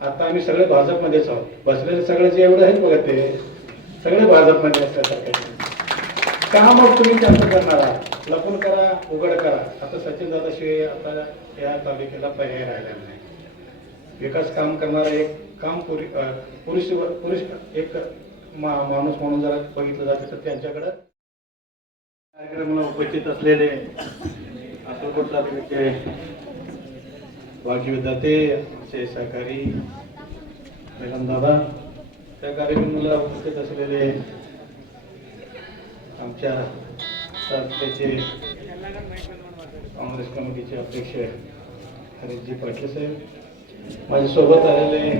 आता आम्ही सगळे भाजपमध्येच आहोत. बसलेले सगळे जे एवढे आहेत बघा ते सगळे भाजपमध्ये असल्यासारखे का मग तुम्ही त्यांचं करणार आहात? लपून करा उघड करा. आता सचिन दादाशिवाय आता या तालुक्याला पर्याय राहिलेला नाही. विकास काम करणारा एक काम पुरी पुरुष पुरुष एक मा- माणूस म्हणून जर बघितलं जातं तर त्यांच्याकडं कार्यक्रमाला उपस्थित असलेले असं कुठला तालुक्याचे दाते आमचे सहकारी दादा त्या कार्यक्रमाला उपस्थित असलेले आमच्या तालुक्याचे काँग्रेस कमिटीचे अध्यक्ष हरीशजी पाटील साहेब माझ्यासोबत आलेले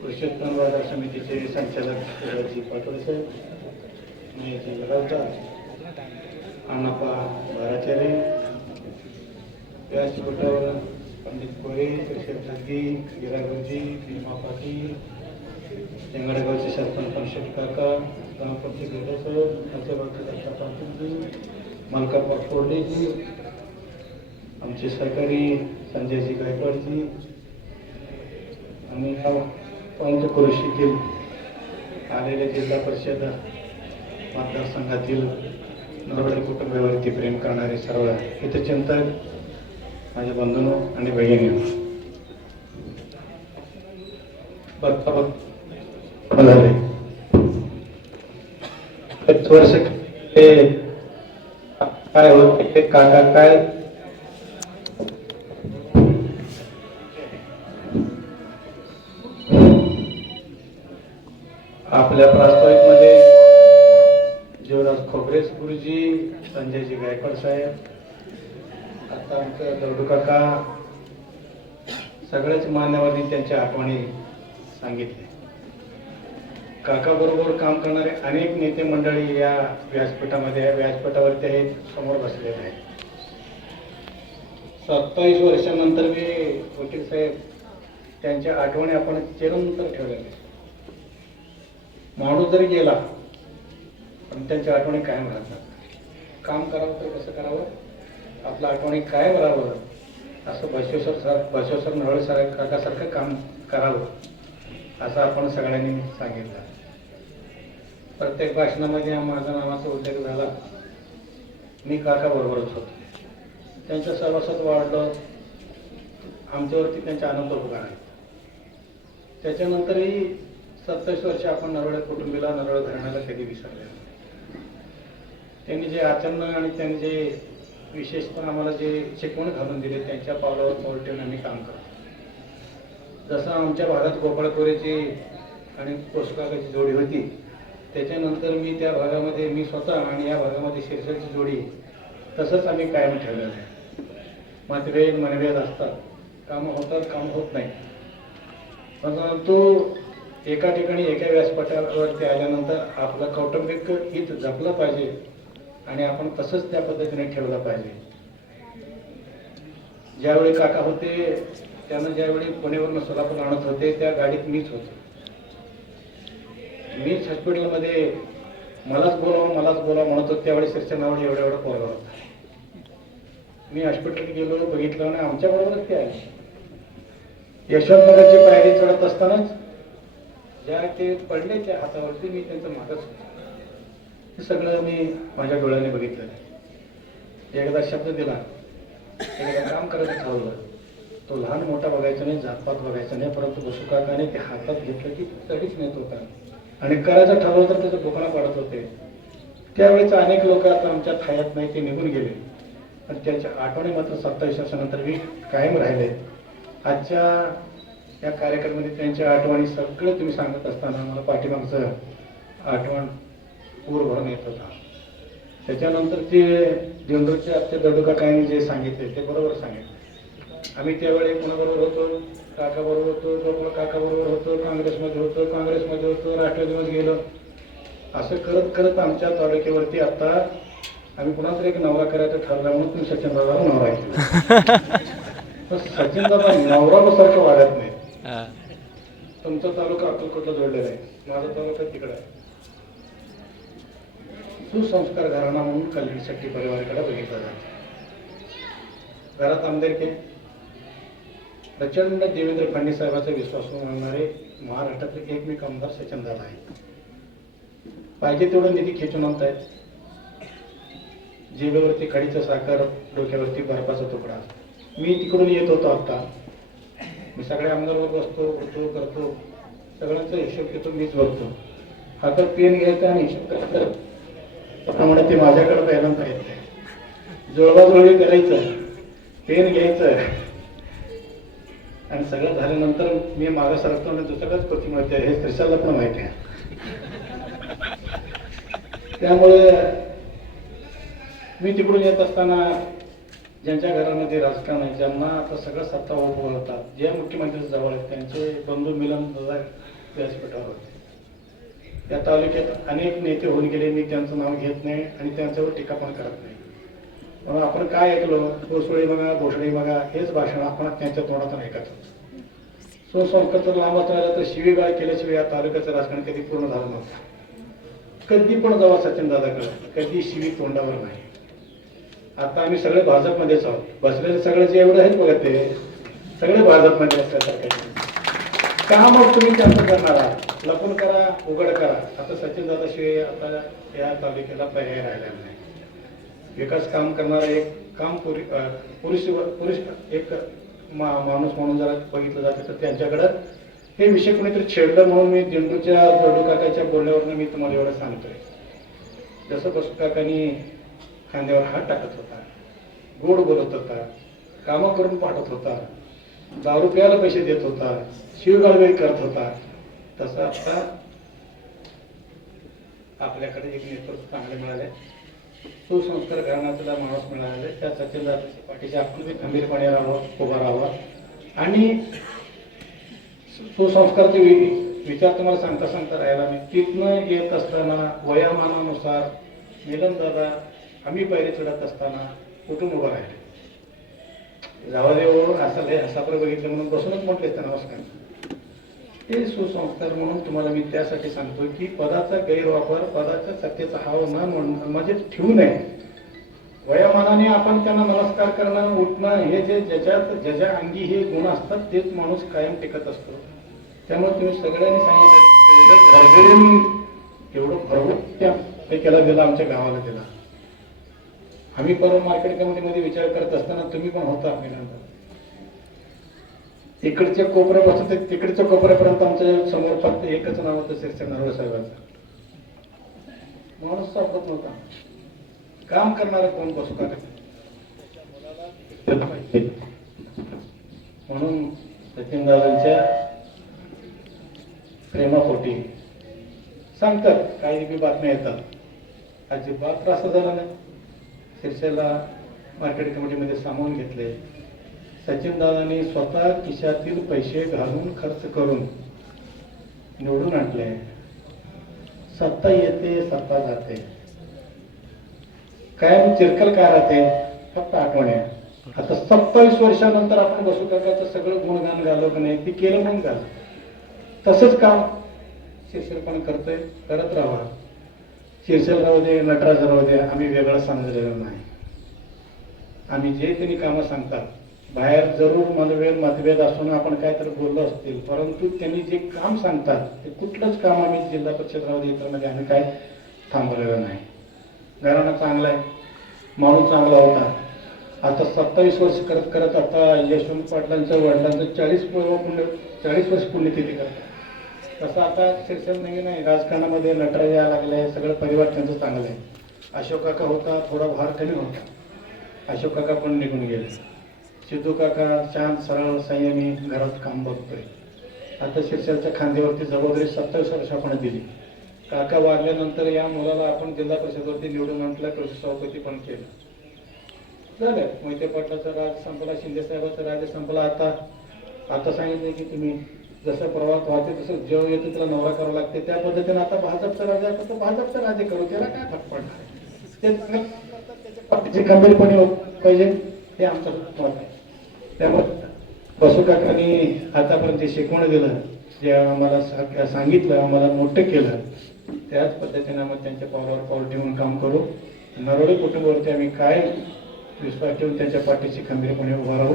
पुरुषोत्तम बाजार समितीचे संचालक राजी पाटील साहेब मी गडावकर अण्णाप्पा भराचारे व्यासपीठावर पंडित कोरे कश्यप जगदी गिरागुरुजी भीमा पाटील जंगडगावचे सरपंच पंशेट काका गणपती गेडसर खातेबाबचे दत्ता पाटीलजी मलकाप्पा कोर्डेजी आमचे सहकारी संजयजी गायकवाडजी आणि पंचक्रोशीतील आलेले जिल्हा परिषद मतदारसंघातील नरवडे कुटुंबावरती प्रेम करणारे सर्व हितचिंतक माझ्या बंधूंनो आणि बहिणी बघता बघ. झाले पाच वर्ष ते काय होते ते काका काय? आपल्या प्रास्ताविकमध्ये जीवराज खोबरेस गुरुजी संजयजी गायकवाड साहेब आमचं दौडू काका सगळ्याच मान्यवरांनी त्यांच्या आठवणी सांगितले. काका बरोबर काम करणारे अनेक नेते मंडळी या व्यासपीठामध्ये व्यासपीठावरती आहेत समोर बसलेले आहेत. सत्तावीस वर्षानंतर मी वकील साहेब त्यांच्या आठवणी आपण चिरंतर ठेवलेल्या माणूस जरी गेला पण त्यांच्या आठवणी कायम राहतात. काम करावं तर कसं करावं? आपलं आठवणी कायम राहावं असं बसवेश्वर सर बसवेश्वर नवळे सर काकासारखं काम करावं असं आपण सगळ्यांनी सांगितलं. प्रत्येक भाषणामध्ये माझ्या नावाचा उल्लेख झाला. मी काका बरोबरच होतो. त्यांच्या सर्वस्वत वाढलं. आमच्यावरती त्यांचे आनंद उभा आहेत त्याच्यानंतरही सत्तावीस वर्ष आपण नरोडे कुटुंबीला नरवळ घराण्याला कधी विसरले त्यांनी जे आचरण आणि त्यांनी जे विशेष पण आम्हाला जे शिकवण घालून दिले त्यांच्या पावलावर पाऊल ठेवून आम्ही काम करतो जसं आमच्या भागात गोपाळकोरेची आणि कोसकाकाची जोडी होती त्याच्यानंतर मी त्या भागामध्ये मी स्वतः आणि या भागामध्ये शिरसाची जोडी तसंच आम्ही कायम ठेवलेलं आहे. मतभेद मनभेद असतात. कामं होतात काम होत नाही. परंतु एका ठिकाणी एका व्यासपीठावरती आल्यानंतर आपलं कौटुंबिक हित जपलं पाहिजे. आणि आपण तसंच त्या पद्धतीने ठेवलं पाहिजे. ज्यावेळी काका होते त्यांना ज्यावेळी पुणेवरून सोलापूर आणत होते त्या गाडीत मीच होतो. मीच हॉस्पिटलमध्ये मलाच बोलावं मलाच बोलावं म्हणत होतो त्यावेळी शिरच्या नावाने एवढा एवढा पोरगा होता? मी हॉस्पिटल गेलो बघितलं आणि आमच्या बरोबरच ते आले. यशवंतनगरची पायरी चढत असतानाच ज्या ते पडले त्या हातावरती मी त्यांचं मागच होतो हे सगळं मी माझ्या डोळ्याने बघितलं एकदा शब्द दिला एकदा काम करायचं ठरवलं तो लहान मोठा बघायचा नाही जातपात बघायचा नाही परंतु बसुकाकाने ते हातात घेतलं की तडीच नेत होता. आणि करायचं ठरवलं तर त्याचं बोकणा पाडत होते. त्यावेळेस अनेक लोक आता आमच्या हयात नाही ते निघून गेले. पण त्यांच्या आठवणी मात्र सत्तावीस वर्षानंतर मी कायम राहिले. आजच्या या कार्यक्रमामध्ये त्यांच्या आठवणी सगळं तुम्ही सांगत असताना मला पाठीमागचं आठवण पूर भरून येत होता. त्याच्यानंतर ते दिंडोरचे आजच्या दडुकाकांनी जे सांगितले ते बरोबर सांगितले. आम्ही त्यावेळी कोणाबरोबर होतो? काका बरोबर होतो? गोपाळ काका बरोबर होतो? काँग्रेसमध्ये होतो? काँग्रेसमध्ये होतो? राष्ट्रवादीमध्ये गेलो? असं करत करत आमच्या तालुक्यावरती आता आम्ही कुणाचा एक नवरा करायचं ठरलं म्हणून तुम्ही सचिन दादाला नवरा केला. सचिन दादा नवरा वागत नाही. तुमचा तालुका अक्कलकोटला जोडलेला आहे. माझा तालुका तिकडे आहे. सुसंस्कार घराणा म्हणून कल्याण शेट्टी परिवाराकडे बघितला जातो. घरात आमदारके प्रचंड देवेंद्र फडणवीस साहेबांचा विश्वास मिळवणारे महाराष्ट्रातले एकमेक आमदार सचिन दादा आहेत. पाहिजे तेवढं निधी खेचून आणतायत. जेबेवरती खडीचं साखर डोक्यावरती बर्फाचा तुकडा. मी तिकडून येत होतो आता. मी सगळे आमदारवर बसतो उठतो करतो. सगळ्यांचा हिशोब घेतो मीच बघतो. हातात पेन घ्यायचा आणि हिशोब करायचा त्याप्रमाणे ते माझ्याकडे पहिल्यांदा पाहिजे जुळवाजुळवी करायचं पेन घ्यायचं. आणि सगळं झाल्यानंतर मी मागं सरकतो आणि दुसऱ्याच कृती मिळते हे त्रिशाला पण माहिती आहे. त्यामुळे मी तिकडून येत असताना ज्यांच्या घरामध्ये राजकारण आहे ज्यांना आता सगळं सत्ता उभं होतात जे मुख्यमंत्री जवळ आहेत त्यांचे बंधू मिलन दादा व्यासपीठावर होते. या तालुक्यात अनेक नेते होऊन गेले. मी त्यांचं नाव घेत नाही आणि त्यांच्यावर टीका पण करत नाही. म्हणून आपण काय ऐकलो? कोसळी बघा घोसळी बघा हेच भाषण आपण त्यांच्या तोंडातून ऐकत होतो संस्कृत जर लांबच राहिला तर शिवीगाळ केल्याशिवाय या तालुक्याचं राजकारण कधी पूर्ण झालं नव्हतं. कधी पण जावा सचिन दादाकडे. कधी शिवी तोंडावर नाही. आता आम्ही सगळे भाजपमध्येच आहोत. बसलेले सगळे जे एवढे आहेत बघा ते सगळे भाजपमध्ये असल्यासारखे का मग तुम्ही त्यांचं करणार आहात? लपून करा उघड करा. आता सचिन दादाशिवाय आता या तालुक्याला पर्याय राहिलेला नाही. विकास काम करणारा एक काम पुरी पुरुष पुरुष एक मा- माणूस म्हणून जरा बघितलं जातं तर त्यांच्याकडं हे विषय कोणीतरी छेडलं म्हणून मी दिंडूच्या बडू काकाच्या बोलण्यावरनं मी तुम्हाला एवढं सांगतोय. जसं बसू काकांनी खांद्यावर हात टाकत होता गोड बोलत होता कामं करून पाठवत होता दारू प्यायला पैसे देत होता शिवगाळवेळ करत होता तसं आता आपल्याकडे एक नेतृत्व चांगले मिळाले. सुसंस्कार घराण्याचा माणूस मिळाले त्या सचिन पाठीशी आपण बी खंबीरपणे राहावं उभा राहावा. आणि सुसंस्कारचे विचार तुम्हाला सांगता सांगता राहायला मी. तिथनं येत असताना वयामानानुसार मिलन दादा आम्ही पहिले चढत असताना कुठून उभं राहिले? जावा देवळून असं असा बघितलं म्हणून बसूनच म्हटले नमस्कार. ते सुसंस्कार म्हणून तुम्हाला मी त्यासाठी सांगतो की पदाचा गैरवापर पदाच्या सत्तेचा हाव न म्हणणं म्हणजे ठेवू नये. वयामानाने आपण त्यांना नमस्कार करणं उठणं हे जे ज्याच्यात ज्याच्या अंगी हे गुण असतात तेच माणूस कायम टिकत असतो. त्यामुळे तुम्ही सगळ्यांनी सांगितलं एवढं घरगडीने प्रवृत्त्या हे केला गेला आमच्या गावाला दिला आम्ही परवा मार्केट कमिटीमध्ये विचार करत असताना तुम्ही पण होता पहिल्यांदा इकडच्या कोपऱ्यापासून ते तिकडच्या कोपऱ्यापर्यंत आमच्यासमोर फक्त एकच नाव होतं शिरसे नरवळे साहेबांचं. माणूस सापडत नव्हता. काम करणारा कोण बसू का? म्हणून सचिन दादांच्या प्रेमापोटी सांगतात काही बी बातम्या येतात. अजिबात त्रास झाला नाही. शिरसेला मार्केट कमिटीमध्ये सामावून घेतले. सचिनदादांनी स्वतः खिशातील पैसे घालून खर्च करून निवडून आणले. सत्ता येते सत्ता जाते. कायम चिरकल काय राहते? फक्त आठवण्या आता सत्तावीस वर्षानंतर आपण बसू काकाचं सगळं गुणगान घालो की नाही ते केलं म्हणून घाल तसंच काम शिरसेलपण करतोय करत राहा शिरसेल राहू दे नटराज राहू दे आम्ही वेगळं सांगितलेलं नाही. आम्ही जे त्यांनी कामं सांगतात बाहेर जरूर मनभेद मतभेद असून आपण काय तर बोललो असतील परंतु त्यांनी जे काम सांगतात ते कुठलंच काम आम्ही जिल्हा परिषद राहू दे इतरमध्ये आम्ही काय थांबवलेलं नाही. घराणं चांगलं आहे माणूस चांगला होता. आता सत्तावीस वर्ष करत करत आता यशवंत पाटलांचं वडिलांचं चाळीस पुण्य चाळीस वर्ष पुण्यतिथी करतात. तसं आता शिक्षण नवीन आहे राजकारणामध्ये नटराज यायला लागले सगळं परिवार त्यांचं चांगलं आहे. अशोक काका होता थोडा भार कमी होता. अशोक काका पण निघून गेले. सिद्धू काका शांत सरळ संयमी घरात काम बघतोय. आता शिरसेलच्या खांद्यावरती जबाबदारी सत्तावीस वर्षापणे दिली. काका वागल्यानंतर या मुलाला आपण जिल्हा परिषदवरती निवडून आणला कृषी सभापती पण केलं. झालं. मोहिते पाटलाचा राज संपला शिंदे साहेबाचा राज संपला. आता आता सांगितलं की तुम्ही जसं प्रवास वाहते तसं जेव येतो त्याला नवरा करावा लागते. त्या पद्धतीने आता भाजपचा राजा आहे तर भाजपचा राज्य करू. त्याला काय फरक पडणार? ते चांगलं त्याच्या पाठीची खंबीरपणे पाहिजे हे आमचं मत आहे. त्यामुळे बसुकाकांनी आतापर्यंत जे शिकवण दिलं जे आम्हाला सांगितलं आम्हाला मोठं केलं त्याच पद्धतीने आम्ही त्यांच्या पावलावर पाऊल ठेवून काम करू. नरोडे कुटुंबावरती आम्ही काय विश्वास ठेवून त्यांच्या पाठीशी खंबीरपणे उभा राहू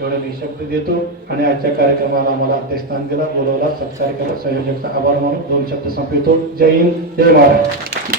एवढा मी शब्द देतो. आणि आजच्या कार्यक्रमाला आम्हाला अध्यक्षस्थान दिला बोलवला सत्कार केला. संयोजकचा आभार मानून दोन शब्द संपवितो. जय हिंद जय महाराज